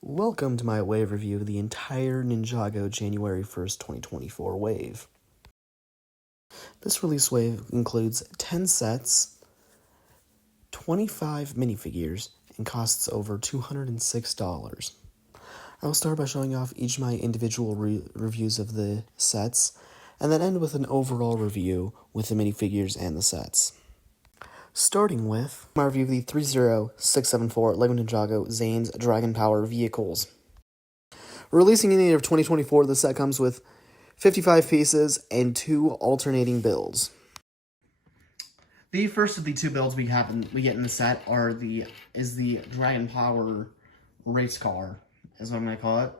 Welcome to my wave review of the entire Ninjago January 1st, 2024 wave. This release wave includes 10 sets, 25 minifigures, and costs over $206. I will start by showing off each of my individual reviews of the sets, and then end with an overall review with the minifigures and the sets. Starting with my review of the 30674 LEGO Ninjago Zane's Dragon Power vehicles. Releasing in the year of 2024, the set comes with 55 pieces and 2 alternating builds. The first of the 2 builds we get in the set is the Dragon Power race car, is what I'm gonna call it.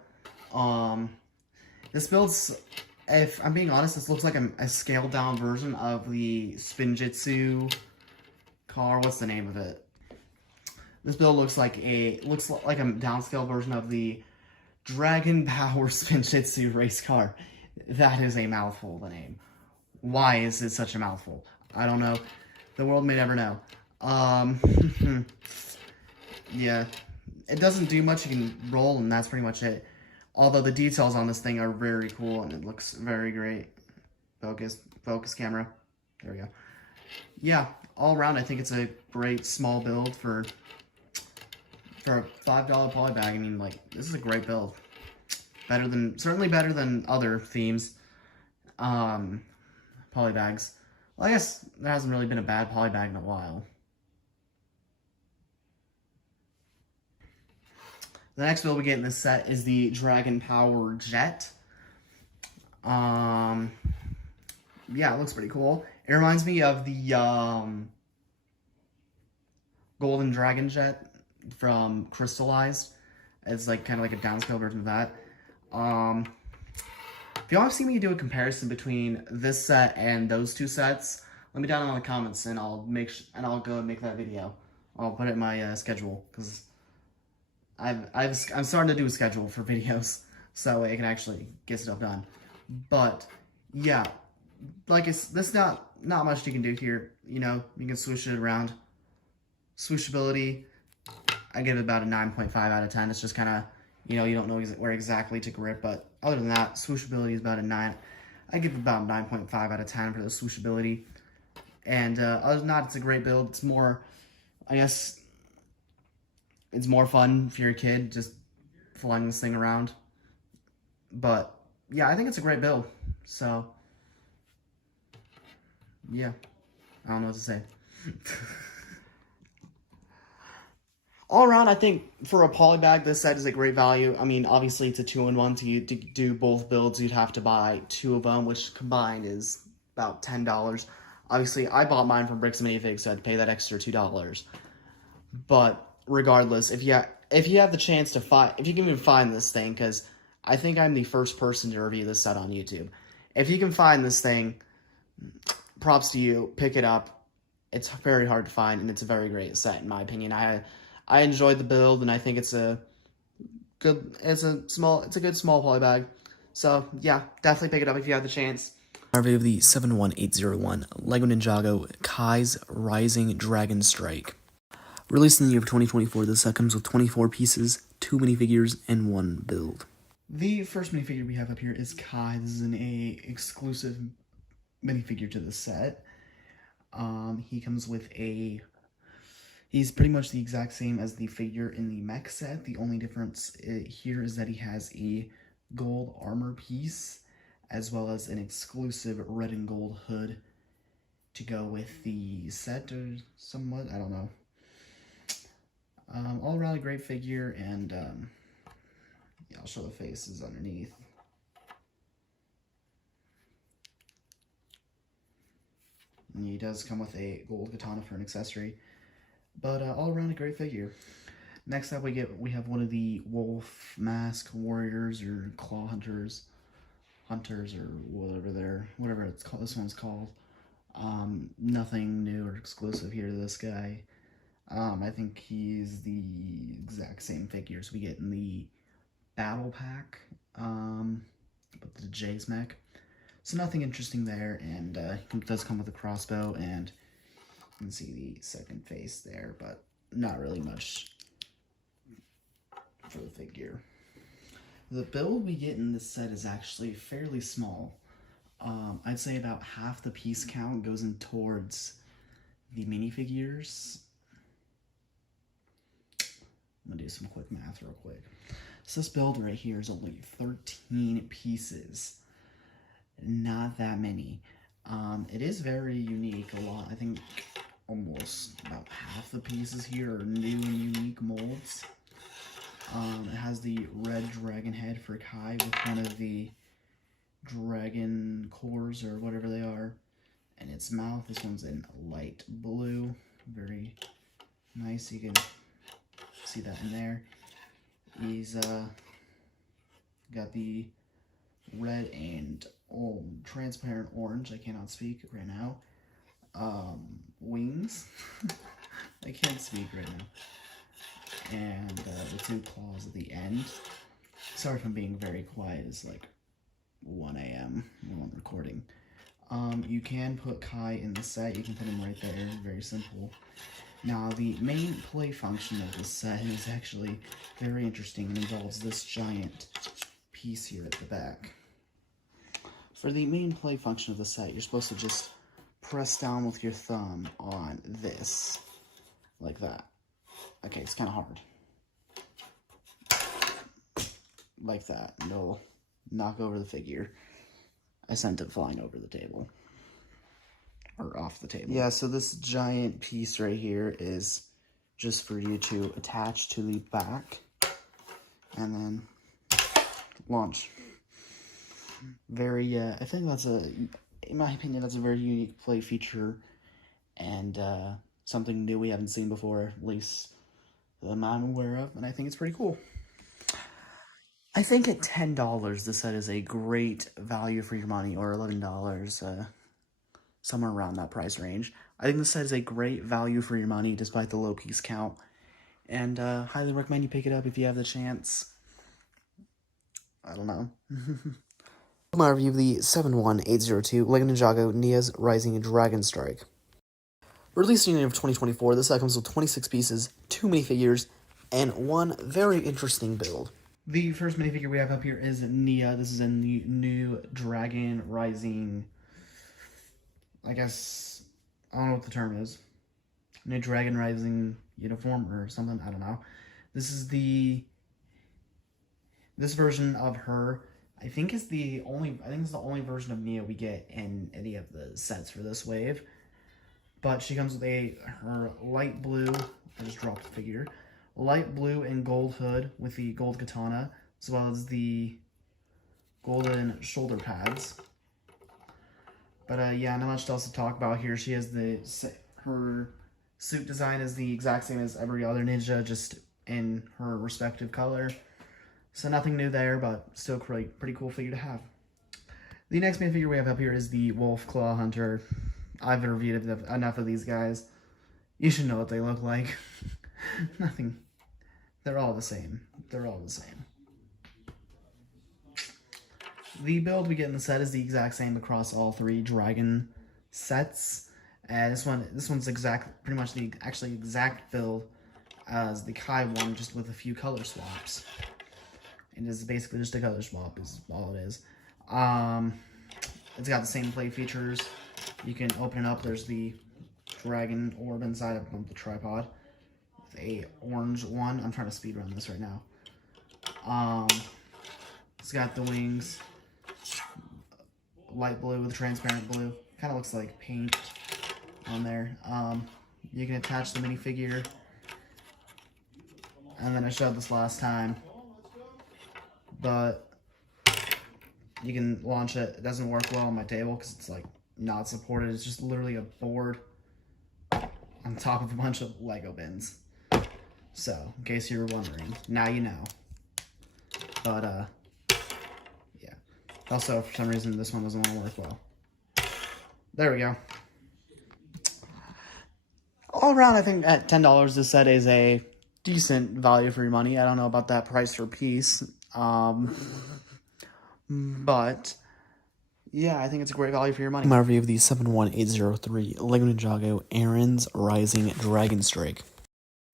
This build's, if I'm being honest, this looks like a scaled down version of the Spinjitzu car. What's the name of it? This build looks like a downscale version of the Dragon Power Spinjitzu race car. That is a mouthful, the name. Why is it such a mouthful? I don't know. The world may never know. Yeah. It doesn't do much. You can roll, and that's pretty much it. Although the details on this thing are very cool, and it looks very great. Focus camera. There we go. Yeah, all around, I think it's a great small build for a $5 poly bag. I mean, like, this is a great build. Certainly better than other themes, poly bags. Well, I guess there hasn't really been a bad poly bag in a while. The next build we get in this set is the Dragon Power Jet. Yeah, it looks pretty cool. It reminds me of the Golden Dragon Jet from Crystallized. It's like kind of like a downscale version of that. If you want to see me do a comparison between this set and those 2 sets, let me down in the comments, and I'll go and make that video. I'll put it in my schedule, because I'm starting to do a schedule for videos, so I can actually get stuff done. But yeah, like there's not much you can do here. You know, you can swoosh it around. Swooshability, I give it about a 9.5 out of 10. It's just kind of, you know, you don't know where exactly to grip, but other than that, swooshability is about a 9. I give it about 9.5 out of 10 for the swooshability. And other than that, it's a great build. It's more, I guess, it's more fun if you're a kid, just flying this thing around. But yeah, I think it's a great build. So yeah, I don't know what to say. All around, I think for a poly bag, this set is a great value. I mean, obviously it's a 2-in-1. To do both builds, you'd have to buy 2 of them, which combined is about $10. Obviously, I bought mine from Bricks Minifigs, so I had to pay that extra $2. But regardless, if you have the chance to if you can even find this thing, because I think I'm the first person to review this set on YouTube. If you can find this thing, props to you. Pick it up. It's very hard to find, and it's a very great set, in my opinion. I enjoyed the build, and I think it's a good small poly bag. So yeah, definitely pick it up if you have the chance. Our review of the 71801 LEGO Ninjago Kai's Rising Dragon Strike. Released in the year of 2024, this set comes with 24 pieces, 2 minifigures, and 1 build. The first minifigure we have up here is Kai. This is an exclusive minifigure to the set. He comes with he's pretty much the exact same as the figure in the mech set. The only difference here is that he has a gold armor piece, as well as an exclusive red and gold hood to go with the set, or somewhat, I don't know. All around a great figure, and yeah, I'll show the faces underneath. And he does come with a gold katana for an accessory. But all around a great figure. Next up, we have one of the wolf mask warriors, or claw hunters, or whatever it's called. This one's called. Nothing new or exclusive here to this guy. I think he's the exact same figures we get in the battle pack, but the J's mech. So nothing interesting there, and he does come with a crossbow, and you can see the second face there, but not really much for the figure. The build we get in this set is actually fairly small. I'd say about half the piece count goes in towards the minifigures. I'm gonna do some quick math real quick. So this build right here is only 13 pieces. Not that many. It is very unique. A lot, I think almost about half the pieces here are new and unique molds. It has the red dragon head for Kai with one of the dragon cores or whatever they are. And its mouth, this one's in light blue. Very nice. You can see that in there. He's got the red and transparent orange. I cannot speak right now. Wings. I can't speak right now. And the two claws at the end. Sorry if I'm being very quiet. It's like 1 a.m. when I'm recording. You can put Kai in the set. You can put him right there. Very simple. Now, the main play function of this set is actually very interesting and involves this giant piece here at the back. For the main play function of the set, you're supposed to just press down with your thumb on this, like that. Okay, it's kind of hard. Like that, and it'll knock over the figure. I sent it flying over the table. Or off the table. Yeah, so this giant piece right here is just for you to attach to the back. And then launch. Very, I think that's in my opinion, that's a very unique play feature. And something new we haven't seen before, at least that I'm aware of. And I think it's pretty cool. I think at $10, this set is a great value for your money, or $11, somewhere around that price range. I think this set is a great value for your money, despite the low piece count, and highly recommend you pick it up if you have the chance. I don't know. My review of the 71802 LEGO Ninjago Nia's Rising Dragon Strike. Released in the year of 2024, this set comes with 26 pieces, 2 minifigures, and one very interesting build. The first minifigure we have up here is Nia. This is in the new Dragon Rising, I guess, I don't know what the term is. New Dragon Rising uniform or something, I don't know. This is this version of her, I think it's the only version of Nia we get in any of the sets for this wave. But she comes with her light blue, I just dropped the figure, light blue and gold hood with the gold katana, as well as the golden shoulder pads. But yeah, not much else to talk about here. She has her suit design is the exact same as every other ninja, just in her respective color. So nothing new there, but still pretty cool figure to have. The next main figure we have up here is the Wolf Claw Hunter. I've reviewed enough of these guys. You should know what they look like. Nothing. They're all the same. They're all the same. The build we get in the set is the exact same across all 3 dragon sets. And this one's pretty much the exact build as the Kai one, just with a few color swaps. It is basically just a color swap is all it is. It's got the same play features. You can open it up. There's the dragon orb inside of the tripod with a orange one. I'm trying to speed run this right now. It's got the wings, light blue with transparent blue. Kind of looks like paint on there. You can attach the minifigure, and then I showed this last time, but you can launch it. It doesn't work well on my table because it's like not supported. It's just literally a board on top of a bunch of Lego bins. So, in case you were wondering, now you know. But, yeah. Also, for some reason, this one doesn't want to work well. There we go. All around, I think at $10, this set is a decent value for your money. I don't know about that price per piece. But yeah, I think it's a great value for your money. My review of the 71803 LEGO Ninjago Aaron's Rising Dragon Strike.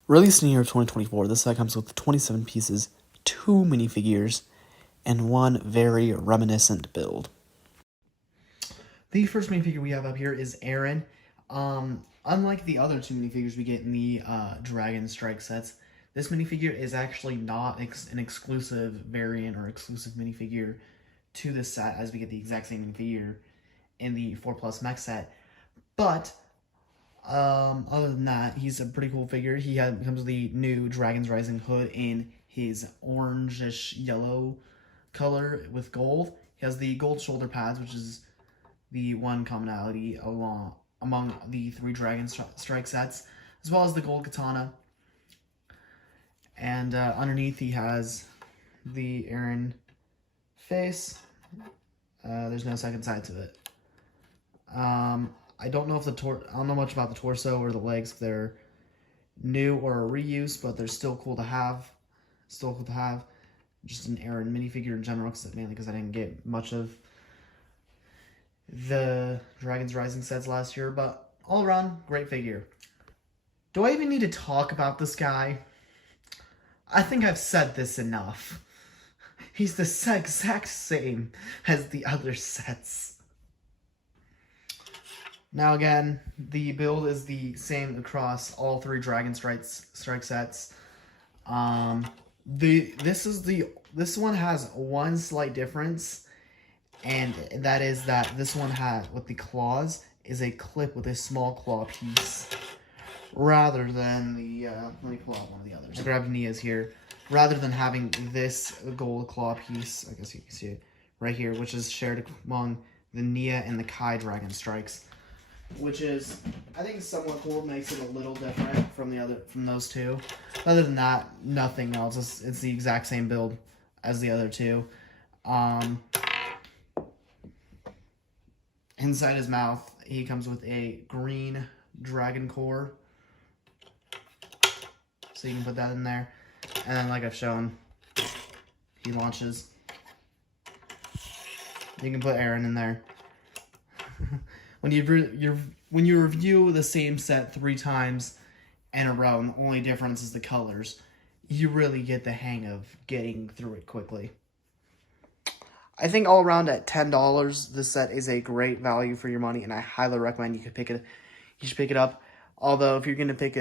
Released in the year of 2024, this set comes with 27 pieces, 2 minifigures, and 1 very reminiscent build. The first minifigure we have up here is Aaron. Unlike the other 2 minifigures we get in the Dragon Strike sets, this minifigure is actually not an exclusive variant or exclusive minifigure to this set, as we get the exact same minifigure in the 4+ mech set. But other than that, he's a pretty cool figure. He comes with the new Dragon's Rising hood in his orangish yellow color with gold. He has the gold shoulder pads, which is the one commonality among the 3 Dragon Strike sets, as well as the gold katana. And underneath he has the Aaron face. There's no second side to it. I don't know if I don't know much about the torso or the legs, if they're new or a reuse, but they're still cool to have. Just an Aaron minifigure in general, mainly because I didn't get much of the Dragon's Rising sets last year, but all around, great figure. Do I even need to talk about this guy? I think I've said this enough. He's the exact same as the other sets. Now again, the build is the same across all 3 Dragon Strike sets. This one has one slight difference, and that is that this one with the claws is a clip with a small claw piece, rather than the let me pull out one of the others. I grabbed Nia's here, rather than having this gold claw piece. I guess you can see it right here, which is shared among the Nia and the Kai Dragon Strikes, which is, I think, somewhat cool. Makes it a little different from those 2. Other than that, nothing else. It's the exact same build as the other 2. Inside his mouth, he comes with a green dragon core, so you can put that in there. And then, like I've shown, he launches. You can put Aaron in there. When you review the same set 3 times in a row, and the only difference is the colors, you really get the hang of getting through it quickly. I think all around at $10, this set is a great value for your money, and I highly recommend you should pick it up. Although if you're gonna pick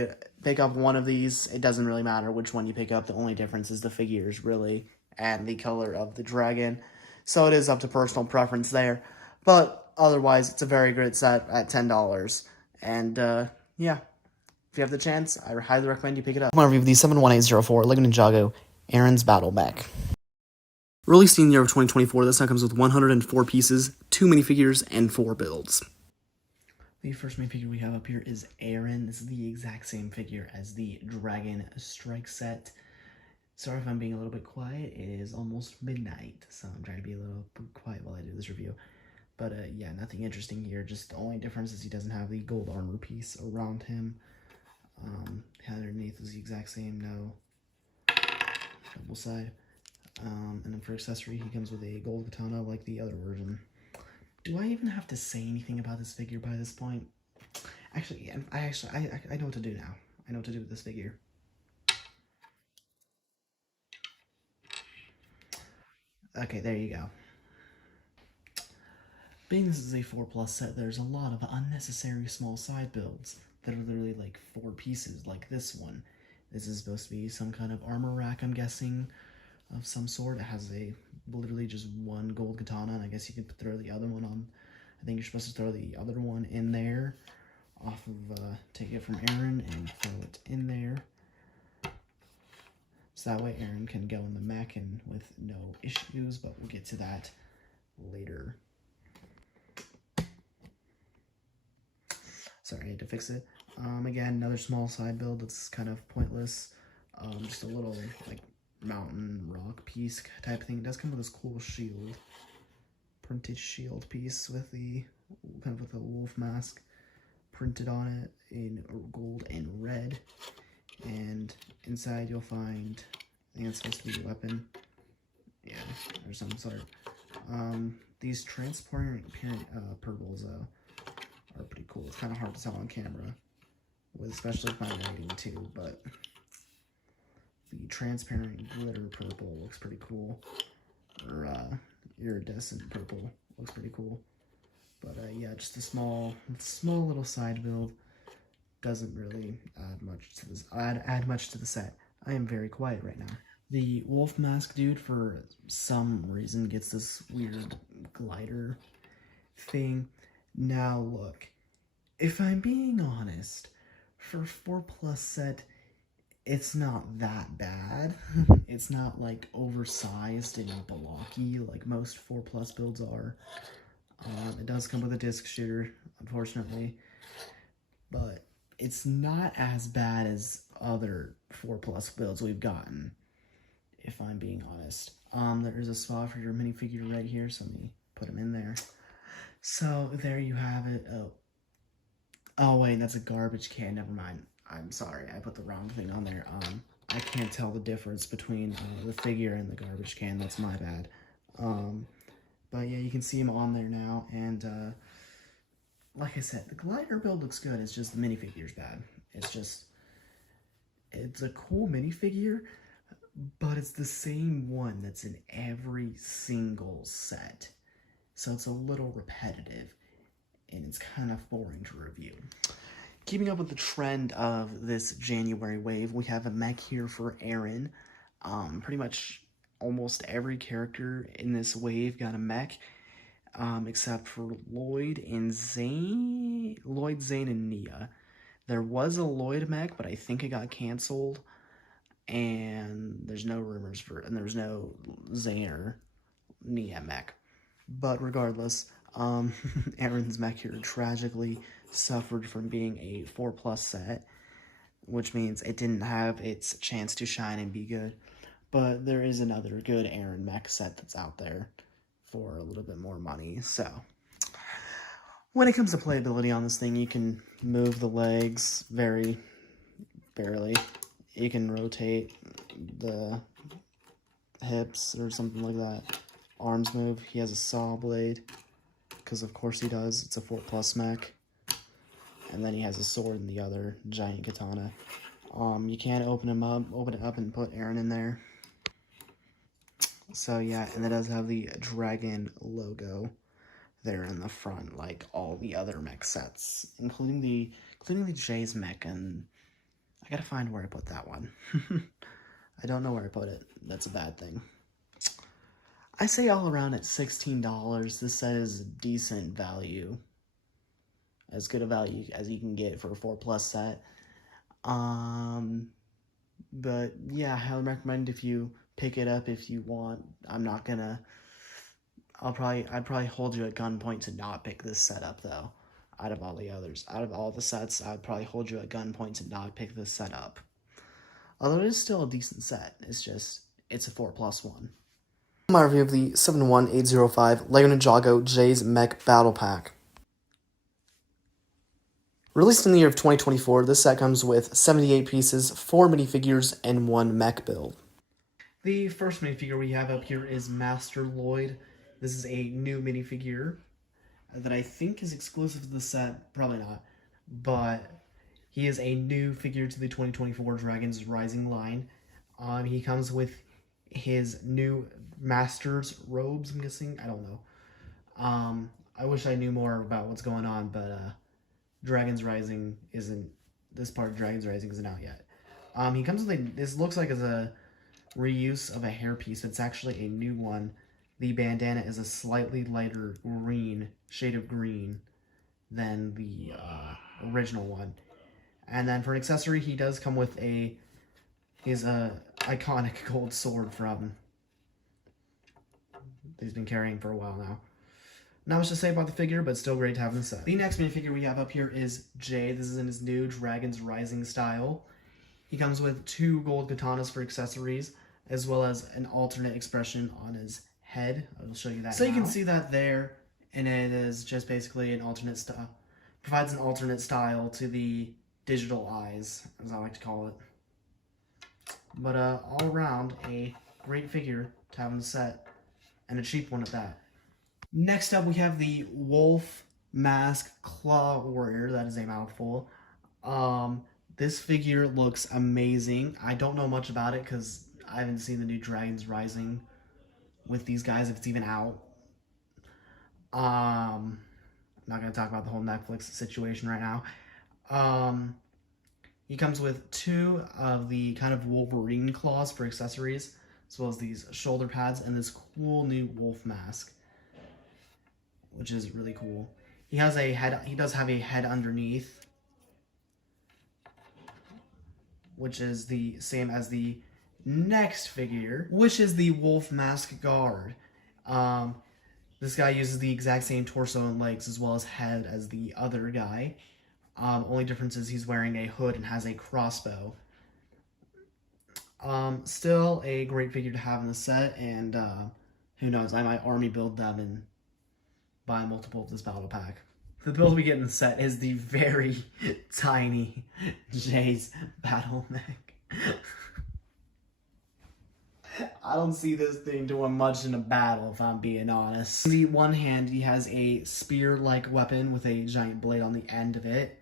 up one of these, it doesn't really matter which one you pick up. The only difference is the figures, really, and the color of the dragon. So it is up to personal preference there. But otherwise, it's a very great set at $10. And yeah, if you have the chance, I highly recommend you pick it up. I'm going to review the 71804 LEGO Ninjago Aaron's Battle Mech. Released in the year of 2024, this now comes with 104 pieces, 2 minifigures, and 4 builds. The first minifigure we have up here is Aaron. This is the exact same figure as the Dragon Strike set. Sorry if I'm being a little bit quiet. It is almost midnight, so I'm trying to be a little quiet while I do this review. But yeah, nothing interesting here. Just the only difference is he doesn't have the gold armor piece around him. Underneath is the exact same, no double side. And then for accessory, he comes with a gold katana like the other version. Do I even have to say anything about this figure by this point? Actually, yeah, I know what to do now. I know what to do with this figure. Okay, there you go. Being this is a 4+ set, there's a lot of unnecessary small side builds that are literally like 4 pieces, like this one. This is supposed to be some kind of armor rack, I'm guessing, of some sort. It has literally just 1 gold katana, and I guess you could throw the other one on. I think you're supposed to throw the other one in there, take it from Aaron and throw it in there. So that way Aaron can go in the mech and with no issues, but we'll get to that later. Sorry, I had to fix it. Again, another small side build that's kind of pointless. Just a little, like, mountain rock piece type thing. It does come with this cool shield. Printed shield piece with the, kind of with a wolf mask printed on it in gold and red. And inside you'll find, I think it's supposed to be a weapon. Yeah, or some sort. These transparent purples, are pretty cool. It's kind of hard to tell on camera, especially with my lighting too, but the transparent glitter purple looks pretty cool. Or iridescent purple looks pretty cool. But yeah, just a small little side build. Doesn't really add much to this. Add much to the set. I am very quiet right now. The wolf mask dude, for some reason, gets this weird glider thing. Now look, if I'm being honest, for 4+ set, it's not that bad. It's not like oversized and blocky like most 4+ builds are. It does come with a disc shooter, unfortunately, but it's not as bad as other 4+ builds we've gotten, if I'm being honest. There's a spot for your minifigure right here, so let me put him in there. So there you have it. Oh wait, that's a garbage can. Never mind. I'm sorry, I put the wrong thing on there. I can't tell the difference between the figure and the garbage can. That's my bad. But yeah, you can see him on there now, and like I said, the glider build looks good. It's just the minifigure's bad. It's a cool minifigure, but it's the same one that's in every single set. So it's a little repetitive, and it's kind of boring to review. Keeping up with the trend of this January wave, we have a mech here for Aaron. Pretty much almost every character in this wave got a mech, except for Lloyd, Zane, and Nia. There was a Lloyd mech, but I think it got canceled, and there's no rumors for it, and there's no Zane or Nia mech. But regardless, Aaron's mech here tragically suffered from being a 4+ set, which means it didn't have its chance to shine and be good. But there is another good Aaron mech set that's out there for a little bit more money. So when it comes to playability on this thing, you can move the legs very barely. You can rotate the hips or something like that. Arms move. He has a saw blade, because of course he does. It's a 4+ mech. And then he has a sword and the other giant katana. You can open it up and put Aaron in there. So yeah, and it does have the dragon logo there in the front, like all the other mech sets, including the Jay's mech, and I gotta find where I put that one. I don't know where I put it. That's a bad thing. I say all around at $16, this set is a decent value. As good a value as you can get for a 4+ set. But yeah, I highly recommend if you pick it up if you want. I'd probably hold you at gunpoint to not pick this set up though. Out of all the others. Out of all the sets, I'd probably hold you at gunpoint to not pick this set up. Although it is still a decent set. It's a 4+ one. My review of the 71805 LEGO Ninjago Jay's Mech Battle Pack. Released in the year of 2024, this set comes with 78 pieces, 4 minifigures, and 1 mech build. The first minifigure we have up here is Master Lloyd. This is a new minifigure that I think is exclusive to the set. Probably not. But he is a new figure to the 2024 Dragons Rising line. He comes with his new Master's robes, I'm guessing. I don't know. I wish I knew more about what's going on, but Dragons Rising this part of Dragons Rising isn't out yet. He comes with this looks like it's a reuse of a hairpiece, but it's actually a new one. The bandana is a slightly lighter shade of green than the original one. And then for an accessory, he does come with his iconic gold sword that he's been carrying for a while now. Not much to say about the figure, but still great to have in the set. The next minifigure we have up here is Jay. This is in his new Dragons Rising style. He comes with 2 gold katanas for accessories, as well as an alternate expression on his head. I'll show you that So now. You can see that there, and it is just basically an alternate style. Provides an alternate style to the digital eyes, as I like to call it. But all around, a great figure to have in the set, and a cheap one at that. Next up, we have the Wolf Mask Claw Warrior. That is a mouthful. This figure looks amazing. I don't know much about it because I haven't seen the new Dragons Rising with these guys, if it's even out. I'm not going to talk about the whole Netflix situation right now. He comes with 2 of the kind of Wolverine claws for accessories, as well as these shoulder pads and this cool new wolf mask, which is really cool. He has a head. He does have a head underneath, which is the same as the next figure, which is the wolf mask guard. This guy uses the exact same torso and legs as well as head as the other guy. Only difference is he's wearing a hood and has a crossbow. Still a great figure to have in the set, and who knows, I might army build them and buy multiple of this battle pack. The build we get in the set is the very tiny Jay's battle mech. I don't see this thing doing much in a battle, if I'm being honest. On the one hand, he has a spear-like weapon with a giant blade on the end of it,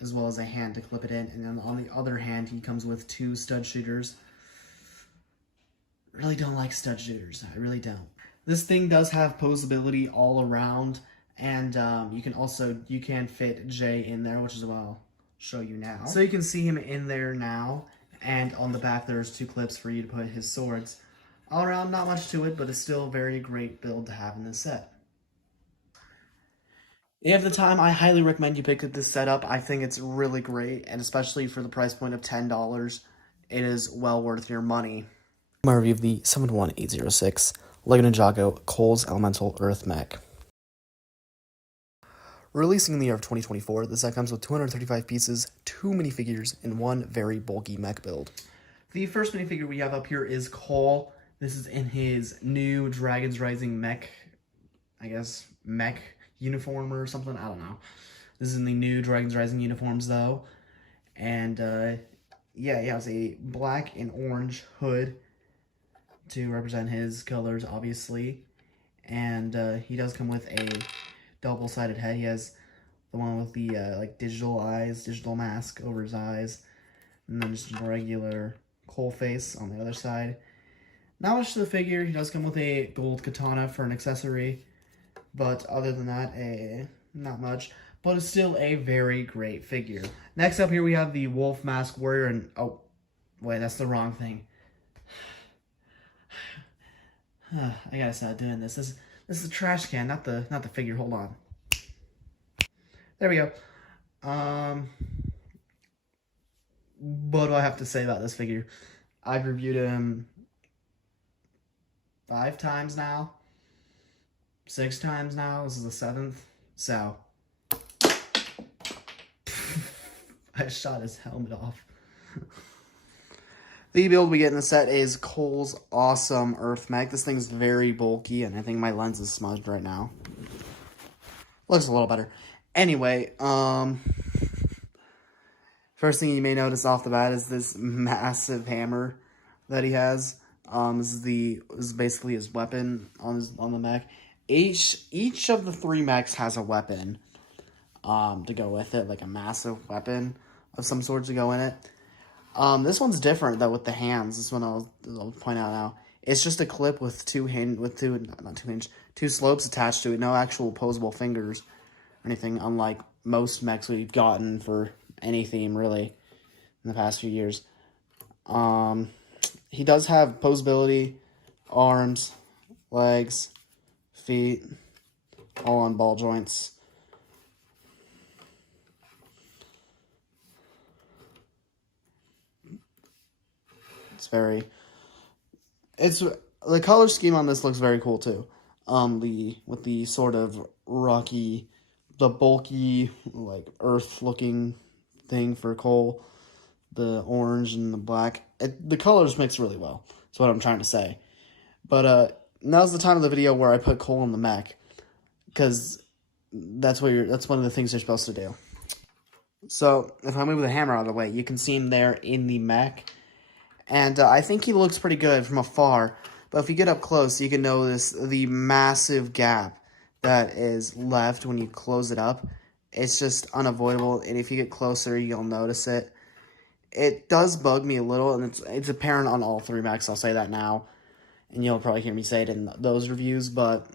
as well as a hand to clip it in. And then on the other hand, he comes with 2 stud shooters. Really don't like stud shooters. I really don't. This thing does have posability all around, and you can fit Jay in there, which is what I'll show you now. So you can see him in there now, and on the back there's 2 clips for you to put his swords. All around, not much to it, but it's still a very great build to have in this set. If you have the time, I highly recommend you pick this setup. I think it's really great, and especially for the price point of $10, it is well worth your money. My review of the 71806 LEGO Ninjago Cole's Elemental Earth Mech. Releasing in the year of 2024, the set comes with 235 pieces, 2 minifigures, and 1 very bulky mech build. The first minifigure we have up here is Cole. This is in his new Dragons Rising mech, I guess, mech uniform or something. I don't know. This is in the new Dragons Rising uniforms, though. And, yeah, he has a black and orange hood to represent his colors, obviously. And he does come with a double-sided head. He has the one with the like digital eyes, digital mask over his eyes, and then just a regular Cole face on the other side. Not much to the figure. He does come with a gold katana for an accessory, but other than that, not much. But it's still a very great figure. Next up here we have the Wolf Mask Warrior, and oh, wait, that's the wrong thing. I gotta stop doing this. This is a trash can, not the figure. Hold on. There we go. What do I have to say about this figure? I've reviewed him 5 times now. 6 times now. This is the 7th. So I shot his helmet off. The build we get in the set is Cole's awesome Earth Mech. This thing's very bulky, and I think my lens is smudged right now. Looks a little better. Anyway, first thing you may notice off the bat is this massive hammer that he has. This is basically his weapon on the mech. Each of the 3 mechs has a weapon to go with it, like a massive weapon of some sort to go in it. This one's different though with the hands. This one I'll point out now. It's just a clip with two slopes attached to it. No actual opposable fingers or anything, unlike most mechs we've gotten for any theme really in the past few years. He does have posability, arms, legs, feet, all on ball joints. The color scheme on this looks very cool too. With the sort of rocky, the bulky, like earth looking thing for Cole, the orange and the black. The colors mix really well. That's what I'm trying to say. But now's the time of the video where I put Cole in the mech, because that's one of the things you're supposed to do. So if I move the hammer out of the way, you can see him there in the mech. And I think he looks pretty good from afar. But if you get up close, you can notice the massive gap that is left when you close it up. It's just unavoidable. And if you get closer, you'll notice it. It does bug me a little, and it's apparent on all three mechs. I'll say that now, and you'll probably hear me say it in those reviews. But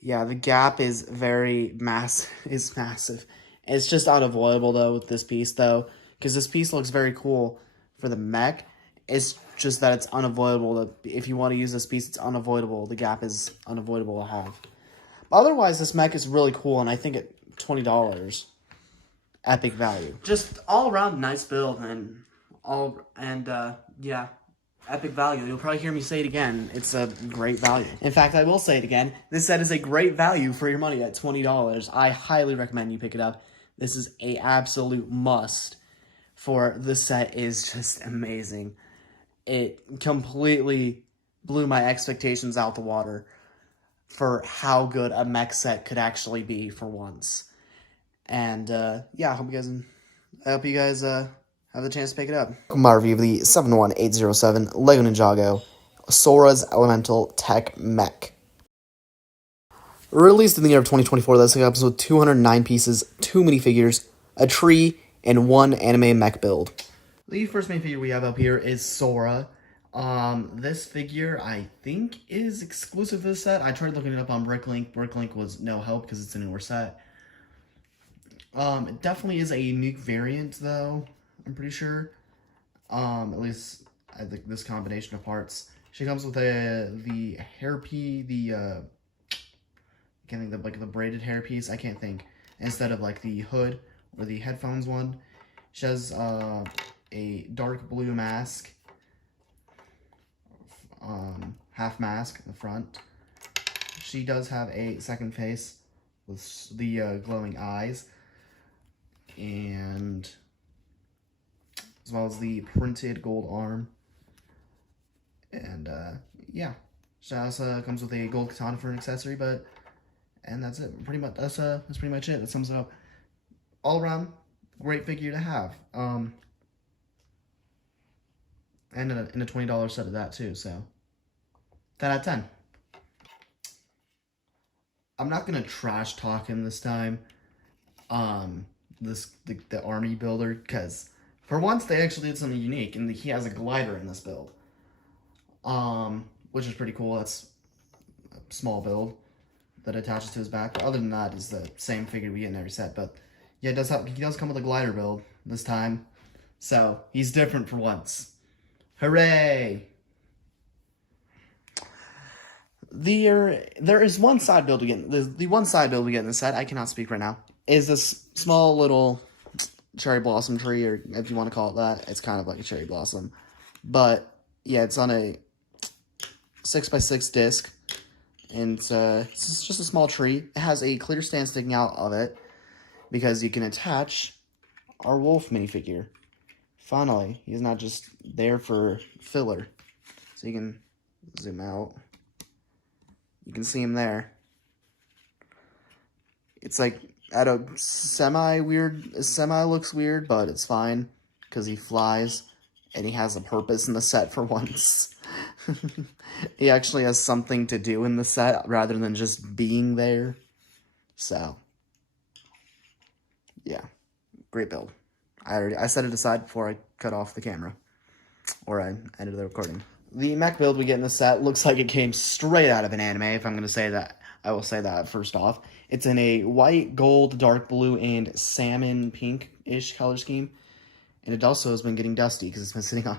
yeah, the gap is is massive. It's just unavoidable though with this piece though, because this piece looks very cool for the mech. It's just that it's unavoidable. That if you want to use this piece, it's unavoidable. The gap is unavoidable to have. Otherwise, this mech is really cool, and I think at $20, epic value. Just all around nice build, yeah, epic value. You'll probably hear me say it again. It's a great value. In fact, I will say it again. This set is a great value for your money at $20. I highly recommend you pick it up. This is a absolute must. For the set is just amazing. It completely blew my expectations out the water for how good a mech set could actually be for once. And yeah, I hope you guys have the chance to pick it up. My review of the 71807 LEGO Ninjago Sora's Elemental Tech Mech. Released in the year of 2024, this comes with 209 pieces, 2 minifigures, a tree, and 1 anime mech build. The first main figure we have up here is Sora. This figure, I think, is exclusive to the set. I tried looking it up on Bricklink. Bricklink was no help because it's a newer set. It definitely is a unique variant, though, I'm pretty sure. At least, I think this combination of parts. She comes with the hairpiece, I can't think of, the braided hairpiece, I can't think. Instead of, the hood or the headphones one. She has, a dark blue mask. Half mask in the front. She does have a second face with the glowing eyes, and as well as the printed gold arm. And yeah, she also comes with a gold katana for an accessory, and that's it. Pretty much that's pretty much it. That sums it up. All around, great figure to have. And in a $20 set of that too, so 10 out of 10. I'm not gonna trash talk him this time. The army builder, because for once they actually did something unique, and he has a glider in this build. Which is pretty cool. That's a small build that attaches to his back. But other than that, it's the same figure we get in every set. But yeah, he does come with a glider build this time, so he's different for once. Hooray! There is one side build we get. The one side build we get in the set, I cannot speak right now, is this small little cherry blossom tree, or if you want to call it that. It's kind of like a cherry blossom. But yeah, it's on a 6x6 disc, and it's just a small tree. It has a clear stand sticking out of it because you can attach our wolf minifigure. Finally, he's not just there for filler. So you can zoom out. You can see him there. It's like at a semi looks weird, but it's fine because he flies and he has a purpose in the set for once. He actually has something to do in the set rather than just being there. So, yeah, great build. I set it aside before I cut off the camera, or I ended the recording. The mech build we get in the set looks like it came straight out of an anime, if I'm going to say that. I will say that first off. It's in a white, gold, dark blue, and salmon pink-ish color scheme. And it also has been getting dusty because it's been sitting on...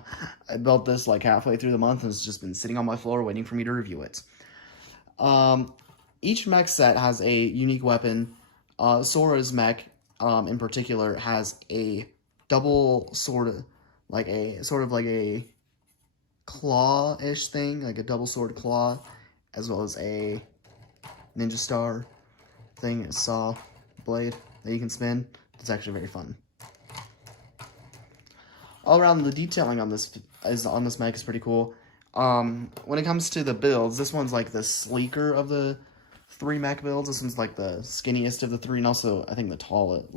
I built this like halfway through the month, and it's just been sitting on my floor waiting for me to review it. Each mech set has a unique weapon. Sora's mech, in particular, has a double sort of like a claw-ish thing, like a double sword claw, as well as a ninja star thing, a saw blade that you can spin. It's actually very fun. All around, the detailing on this mech is pretty cool. When it comes to the builds, this one's like the sleeker of the 3 mech builds. This one's like the skinniest of the 3, and also I think the tallest.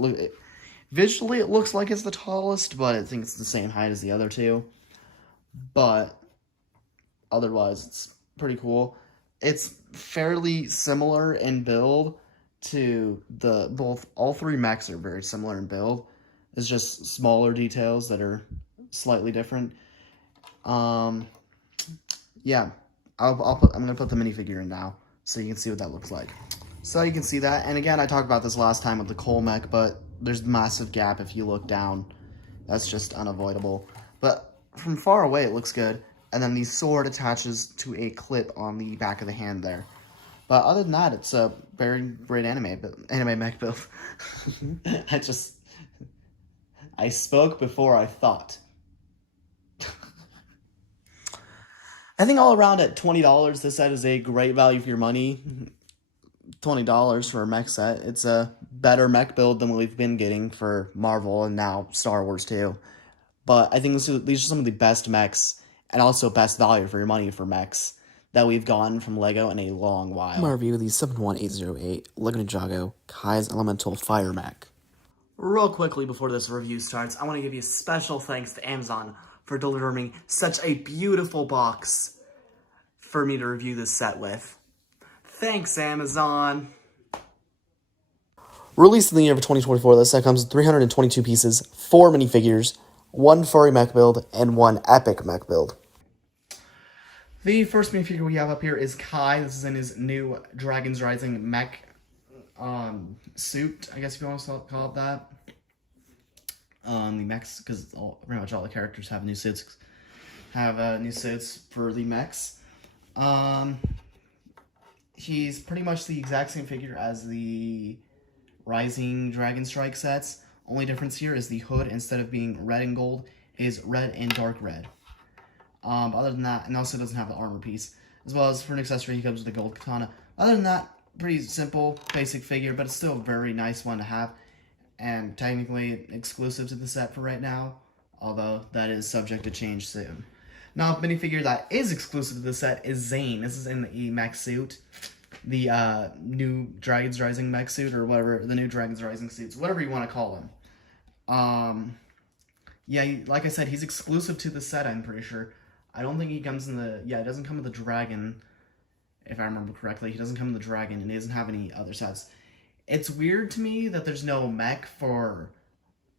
Visually, it looks like it's the tallest, but I think it's the same height as the other 2. But otherwise, it's pretty cool. It's fairly similar in build to all 3 mechs are very similar in build. It's just smaller details that are slightly different. Yeah, I'm gonna put the minifigure in now so you can see what that looks like. So you can see that, and again, I talked about this last time with the Cole mech, but there's a massive gap if you look down. That's just unavoidable. But from far away, it looks good. And then the sword attaches to a clip on the back of the hand there. But other than that, it's a very great anime mech build. I spoke before I thought. I think all around at $20, this set is a great value for your money. $20 for a mech set. It's a better mech build than what we've been getting for Marvel and now Star Wars too. But I think these are some of the best mechs and also best value for your money for mechs that we've gotten from LEGO in a long while. My review of the 71808 LEGO Ninjago Kai's Elemental Fire Mech. Real quickly before this review starts, I want to give you special thanks to Amazon for delivering such a beautiful box for me to review this set with. Thanks, Amazon! Released in the year of 2024, this set comes with 322 pieces, 4 minifigures, 1 furry mech build, and 1 epic mech build. The first minifigure we have up here is Kai. This is in his new Dragon's Rising mech suit, I guess if you want to call it that. The mechs, because pretty much all the characters have new suits. New suits for the mechs. He's pretty much the exact same figure as the Rising Dragon Strike sets. Only difference here is the hood, instead of being red and gold, is red and dark red. Other than that, and also doesn't have the armor piece. As well as for an accessory, he comes with a gold katana. Other than that, pretty simple, basic figure, but it's still a very nice one to have. And technically exclusive to the set for right now, although that is subject to change soon. Now, the minifigure that is exclusive to the set is Zane. This is in the mech suit. The new Dragon's Rising mech suit, or whatever, the new Dragon's Rising suits, whatever you want to call them. Yeah, like I said, he's exclusive to the set, I'm pretty sure. I don't think he comes in the... Yeah, it doesn't come with the dragon, if I remember correctly. He doesn't come with the dragon, and he doesn't have any other sets. It's weird to me that there's no mech for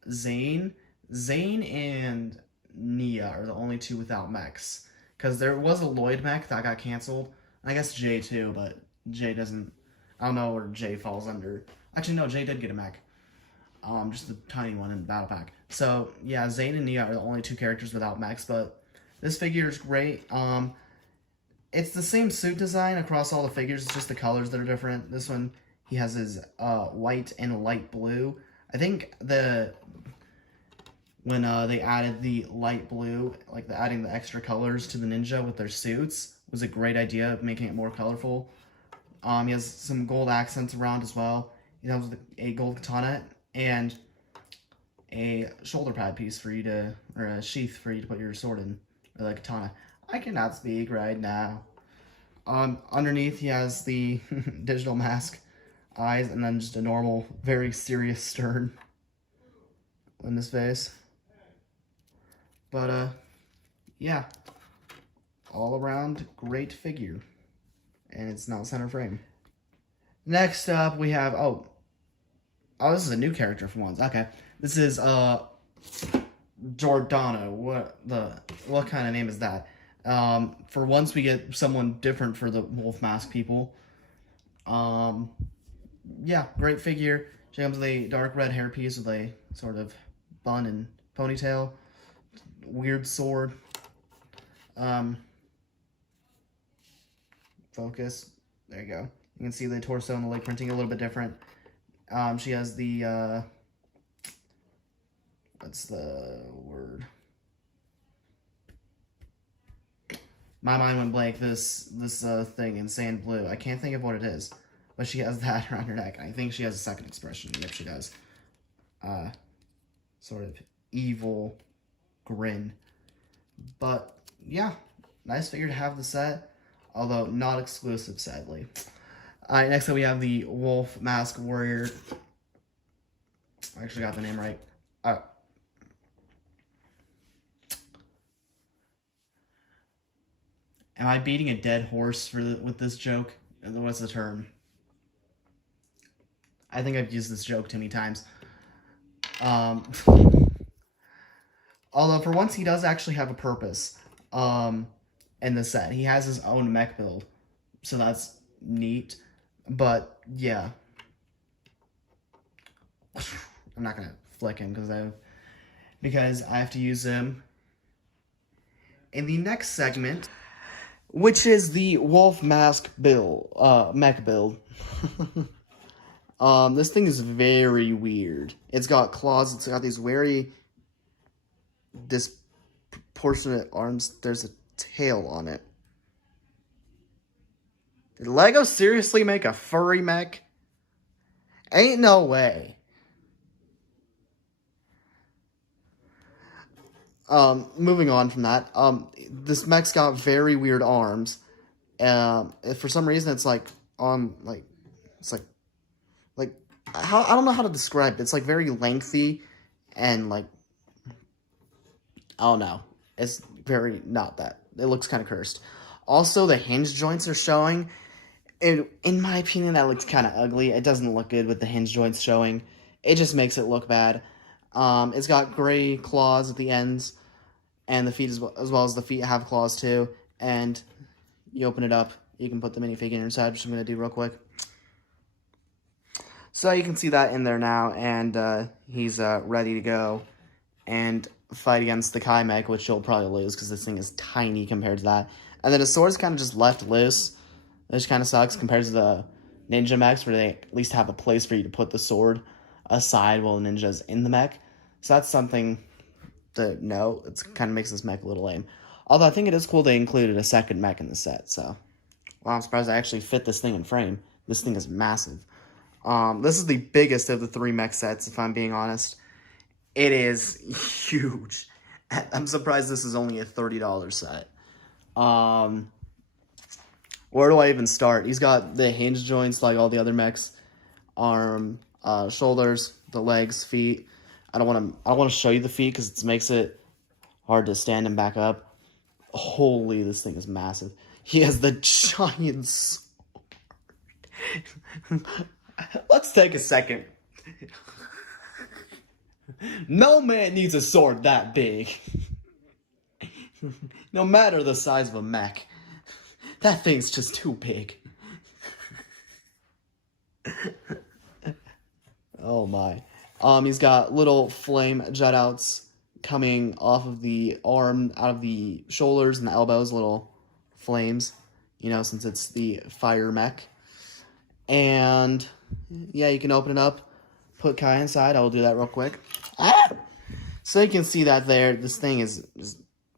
Zane. Zane and Nia are the only two without mechs. Because there was a Lloyd mech that got canceled. I guess Jay too, but Jay doesn't... I don't know where Jay falls under. Actually, no, Jay did get a mech. Just the tiny one in the battle pack. So, yeah, Zane and Nia are the only two characters without mechs, but this figure is great. It's the same suit design across all the figures, it's just the colors that are different. This one, he has his white and light blue. I think when they added the light blue, like adding the extra colors to the ninja with their suits, was a great idea of making it more colorful. He has some gold accents around as well. He comes with a gold katana and a shoulder pad piece for you to, or a sheath for you to put your sword in, or the katana. I cannot speak right now. Underneath, he has the digital mask eyes, and then just a normal, very serious stern in his face. But, yeah. All around, great figure. And it's not center frame. Next up, we have, oh, this is a new character for once. Okay. This is, Giordano. What kind of name is that? For once, we get someone different for the wolf mask people. Yeah, great figure. She comes with a dark red hairpiece with a sort of bun and ponytail. Weird sword. Focus. There you go. You can see the torso and the leg printing a little bit different. She has the, what's the word? My mind went blank. This thing in sand blue. I can't think of what it is. But she has that around her neck. I think she has a second expression. Yep, she does. Sort of evil grin. But, yeah. Nice figure to have the set. Although, not exclusive, sadly. Next up we have the Wolf Mask Warrior. I actually got the name right. Am I beating a dead horse with this joke? What's the term? I think I've used this joke too many times. Um, although for once he does actually have a purpose. In the set, he has his own mech build, so that's neat. But yeah, I'm not gonna flick him because I have to use him in the next segment, which is the wolf mask build, mech build. This thing is very weird. It's got claws. It's got these very disproportionate arms. There's a tail on it. Did Lego seriously make a furry mech? Ain't no way. Moving on from that, this mech's got very weird arms. For some reason, it's like it's like how I don't know how to describe it. It's like very lengthy, and like I don't know. It's very not that. It looks kind of cursed. Also, the hinge joints are showing. In my opinion, that looks kind of ugly. It doesn't look good with the hinge joints showing. It just makes it look bad. It's got gray claws at the ends, and the feet as well as the feet have claws too. And you open it up, you can put the minifigure inside, which I'm going to do real quick. So you can see that in there now, and he's ready to go and fight against the Kai mech, which you'll probably lose because this thing is tiny compared to that. And then his sword's kind of just left loose, which kind of sucks compared to the ninja mechs, where they at least have a place for you to put the sword aside while the ninja's in the mech. So that's something to note. It kind of makes this mech a little lame. Although I think it is cool they included a second mech in the set, so. Well, I'm surprised I actually fit this thing in frame. This thing is massive. This is the biggest of the 3 mech sets, if I'm being honest. It is huge. I'm surprised this is only a $30 set. Where do I even start? He's got the hinge joints like all the other mechs. Arm, shoulders, the legs, feet. I don't want to show you the feet because it makes it hard to stand him back up. Holy, this thing is massive. He has the giant sword. Let's take a second. No man needs a sword that big. No matter the size of a mech. That thing's just too big. Oh my. He's got little flame jutouts coming off of the arm, out of the shoulders and the elbows, little flames, you know, since it's the fire mech. And yeah, you can open it up, put Kai inside. I will do that real quick. Ah! So you can see that there. This thing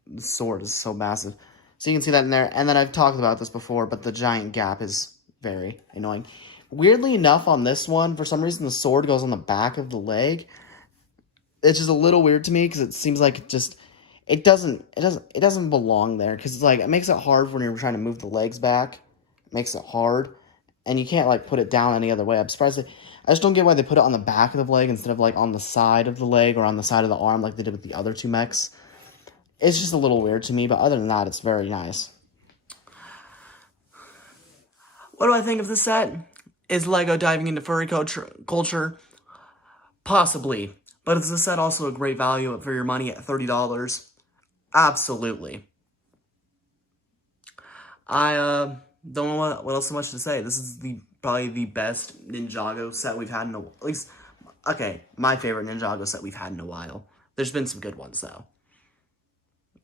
the sword is so massive. So you can see that in there. And then I've talked about this before, but the giant gap is very annoying. Weirdly enough, on this one, for some reason, the sword goes on the back of the leg. It's just a little weird to me because it seems like it doesn't belong there, because it's like it makes it hard when you're trying to move the legs back. It makes it hard, and you can't like put it down any other way. I'm surprised. I just don't get why they put it on the back of the leg instead of like on the side of the leg or on the side of the arm like they did with the other 2 mechs. It's just a little weird to me, but other than that, it's very nice. What do I think of this set? Is Lego diving into furry culture? Possibly. But is this set also a great value for your money at $30? Absolutely. I don't know what else so much to say. This is probably the best Ninjago set we've had in at least, okay, my favorite Ninjago set we've had in a while. There's been some good ones though.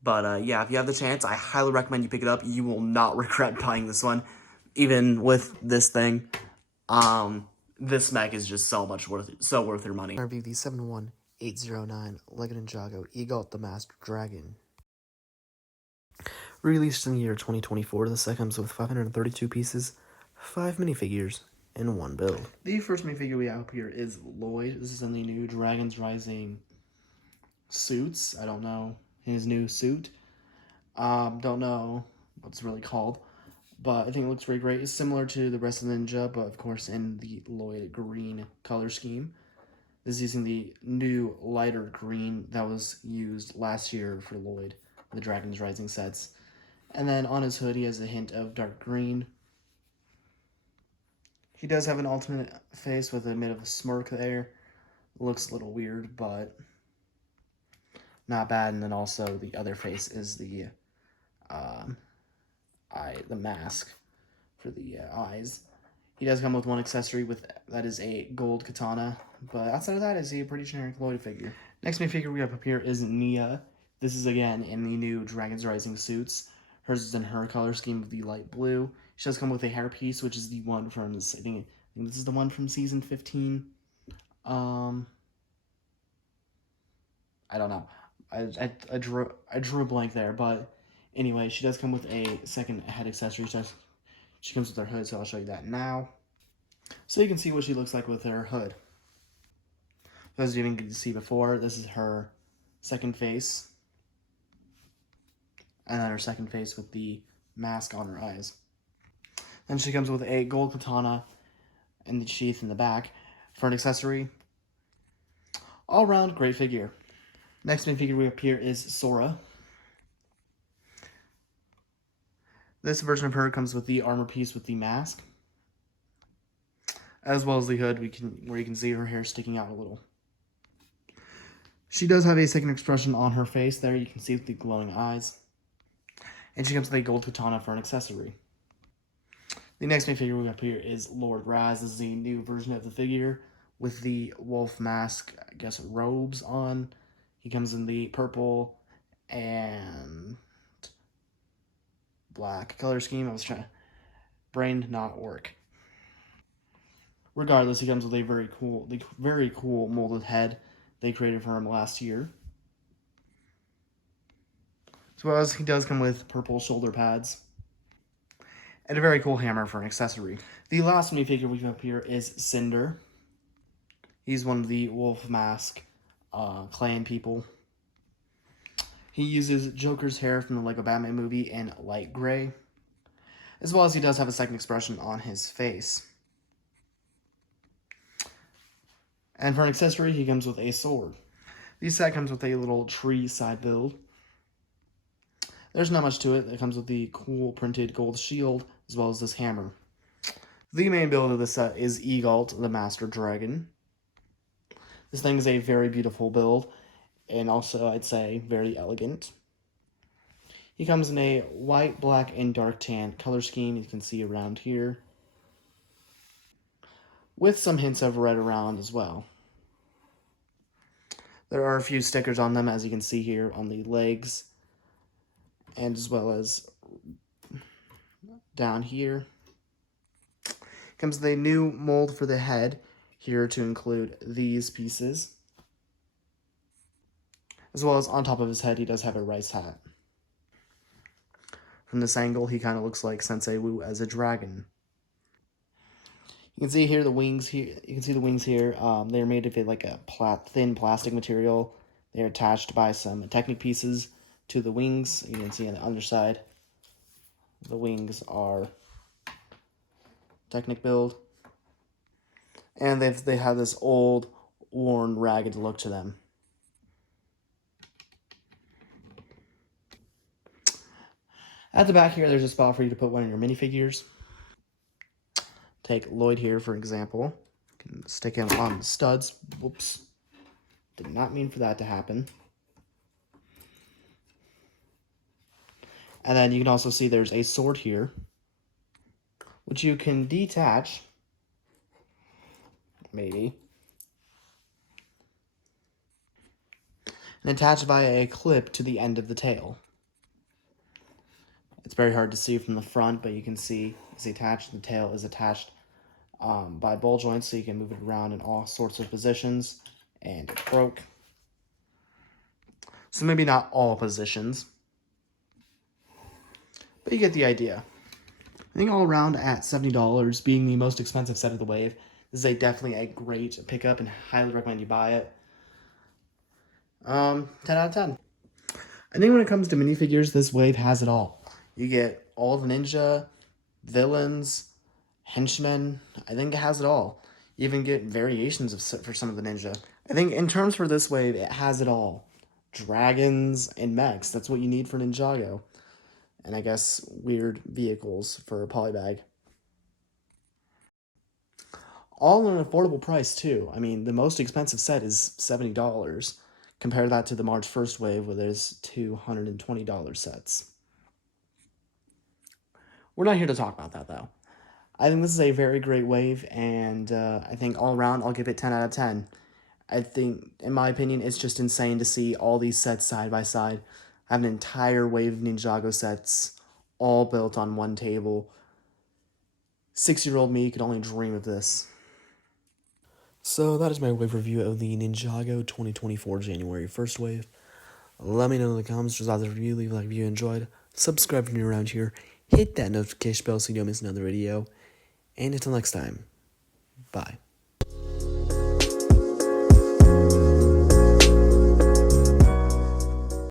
But yeah, if you have the chance, I highly recommend you pick it up. You will not regret buying this one, even with this thing. This mech is just so worth your money. Review the 71809 Lego Ninjago Egot the Masked Dragon. Released in the year 2024, the set comes with 532 pieces, 5 minifigures, and 1 build. The first minifigure we have up here is Lloyd. This is in the new Dragon's Rising suits. I don't know his new suit. Don't know what it's really called, but I think it looks really great. It's similar to the rest of the Ninja, but of course in the Lloyd green color scheme. This is using the new lighter green that was used last year for Lloyd, the Dragon's Rising sets. And then on his hood, he has a hint of dark green. He does have an alternate face with a bit of a smirk there. Looks a little weird, but not bad. And then also the other face is the um, the mask for the eyes. He does come with one accessory with that is a gold katana, but outside of that is a pretty generic Lloyd figure. Next minifigure we have up here is Nia. This is again in the new Dragon's Rising suits. Hers is in her color scheme of the light blue. She does come with a hairpiece, which is the one from this. I think this is the one from season 15. Um, I don't know. I drew a blank there, but anyway, she does come with a second head accessory. She comes with her hood, so I'll show you that now. So you can see what she looks like with her hood. As you didn't get to see before, this is her second face. And then her second face with the mask on her eyes. Then she comes with a gold katana and the sheath in the back for an accessory. All around, great figure. Next main figure we have here is Sora. This version of her comes with the armor piece with the mask, as well as the hood where you can see her hair sticking out a little. She does have a second expression on her face there. You can see with the glowing eyes. And she comes with a gold katana for an accessory. The next main figure we have here is Lord Raz. This is a new version of the figure with the wolf mask, I guess, robes on. He comes in the purple and black color scheme. I was trying, brain did not work. Regardless, he comes with a very cool molded head they created for him last year. As well as he does come with purple shoulder pads and a very cool hammer for an accessory. The last minifigure we have up here is Cinder. He's one of the Wolf Mask clan people. He uses Joker's hair from the Lego Batman movie in light gray, as well as he does have a second expression on his face. And for an accessory, he comes with a sword. This set comes with a little tree side build. There's not much to it. It comes with the cool printed gold shield, as well as this hammer. The main build of this set is Egalt, the Master Dragon. This thing is a very beautiful build, and also, I'd say, very elegant. He comes in a white, black, and dark tan color scheme, you can see around here, with some hints of red around as well. There are a few stickers on them, as you can see here on the legs, and as well as down here. Comes with a new mold for the head here to include these pieces. As well as on top of his head, he does have a rice hat. From this angle, he kind of looks like Sensei Wu as a dragon. You can see here the wings here. You can see the wings here. They're made of like a thin plastic material. They're attached by some Technic pieces to the wings. You can see on the underside, the wings are Technic build. And they have this old, worn, ragged look to them. At the back here, there's a spot for you to put one of your minifigures. Take Lloyd here, for example. You can stick him on the studs. Whoops. Did not mean for that to happen. And then you can also see there's a sword here, which you can detach, maybe, and attach via a clip to the end of the tail. It's very hard to see from the front, but you can see it's attached. The tail is attached by ball joints, so you can move it around in all sorts of positions. And it broke. So maybe not all positions, but you get the idea. I think all around at $70, being the most expensive set of the wave, this is definitely a great pickup and highly recommend you buy it. 10 out of 10. I think when it comes to minifigures, this wave has it all. You get all the ninja, villains, henchmen. I think it has it all. You even get variations for some of the ninja. I think in terms for this wave, it has it all. Dragons and mechs. That's what you need for Ninjago. And I guess weird vehicles for a polybag. all at an affordable price too. I mean, the most expensive set is $70. Compare that to the March 1st wave where there's $220 sets. We're not here to talk about that though. I think this is a very great wave, and I think all around I'll give it 10 out of 10. I think, in my opinion, it's just insane to see all these sets side by side. I have an entire wave of Ninjago sets all built on one table. 6-year-old me could only dream of this. So that is my wave review of the Ninjago 2024 January 1st wave. Let me know in the comments just after the review, leave a like if you enjoyed, subscribe if you're new around here, hit that notification bell so you don't miss another video, and until next time, bye.